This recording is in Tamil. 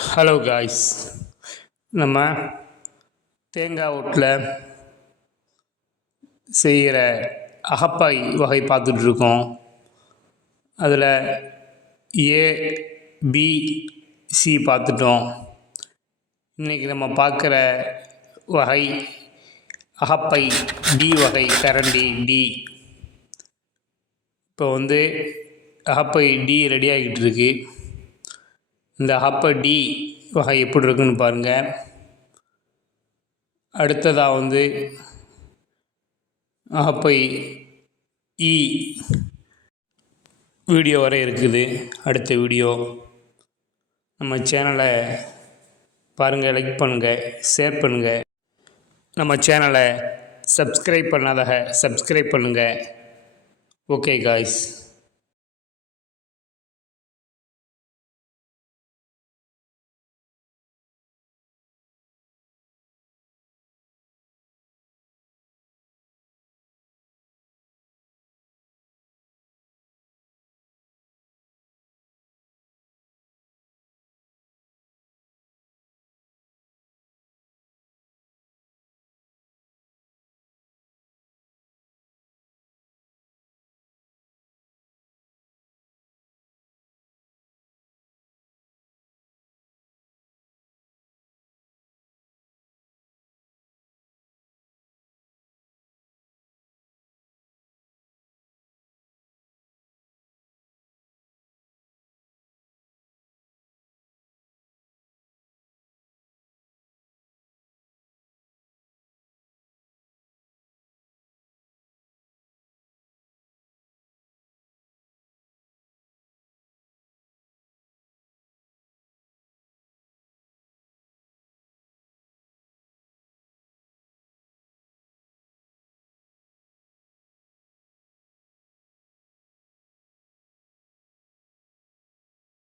ஹலோ காய்ஸ், நம்ம தேங்காய் ஓட்டில் செய்கிற அகப்பாய் வகை பார்த்துட்ருக்கோம். அதில் ஏ, பி, சி பார்த்துட்டோம். இன்றைக்கி நம்ம பார்க்குற வகை அகப்பை டி வகை கரண்டி டி. இப்போ அகப்பை டி ரெடி ஆகிட்டு இருக்கு. இந்த அகப்பை டி வகை எப்படி இருக்குன்னு பாருங்கள். அடுத்ததாக அகப்பை இ வீடியோ வரை இருக்குது. அடுத்த வீடியோ நம்ம சேனலை பாருங்கள், லைக் பண்ணுங்கள், ஷேர் பண்ணுங்கள். நம்ம சேனலை சப்ஸ்கிரைப் பண்ணாதவங்க சப்ஸ்கிரைப் பண்ணுங்கள். Okay guys.